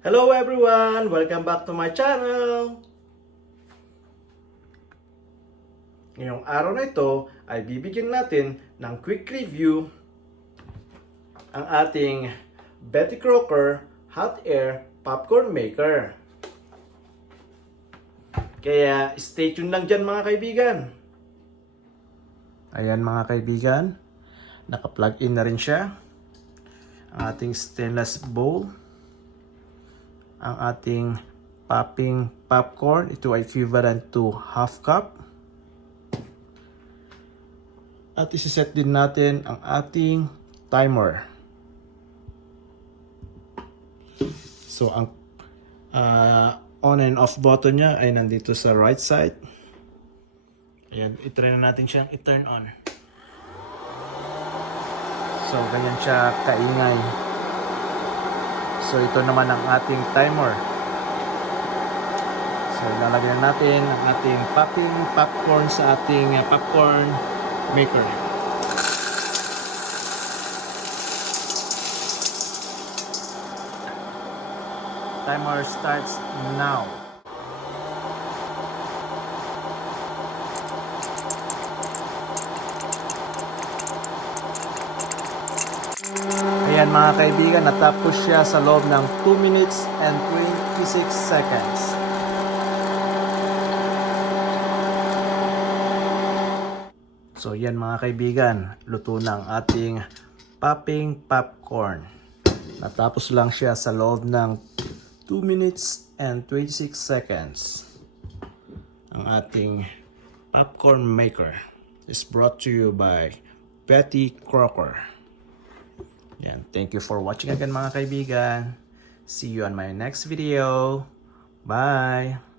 Hello everyone! Welcome back to my channel! Ngayong araw na ito ay bibigyan natin ng quick review ang ating Betty Crocker Hot Air Popcorn Maker. Kaya stay tuned lang dyan mga kaibigan. Ayan mga kaibigan, naka-plug in na rin siya. Ang ating stainless bowl. Ang ating popping popcorn, ito ay equivalent to half cup. At isiset din natin ang ating timer. So ang on and off button niya ay nandito sa right side. Ayan, itry na natin siyang i-turn on. So ganyan siya kaingay. So ito naman ang ating timer. So ilalagay natin ang ating popping popcorn sa ating popcorn maker. Timer starts now. Ayan mga kaibigan, natapos siya sa loob ng 2 minutes and 26 seconds. So yan mga kaibigan, luto na ang ating popping popcorn. Natapos lang siya sa loob ng 2 minutes and 26 seconds. Ang ating popcorn maker is brought to you by Betty Crocker. Yan. Thank you for watching again mga kaibigan. See you on my next video. Bye!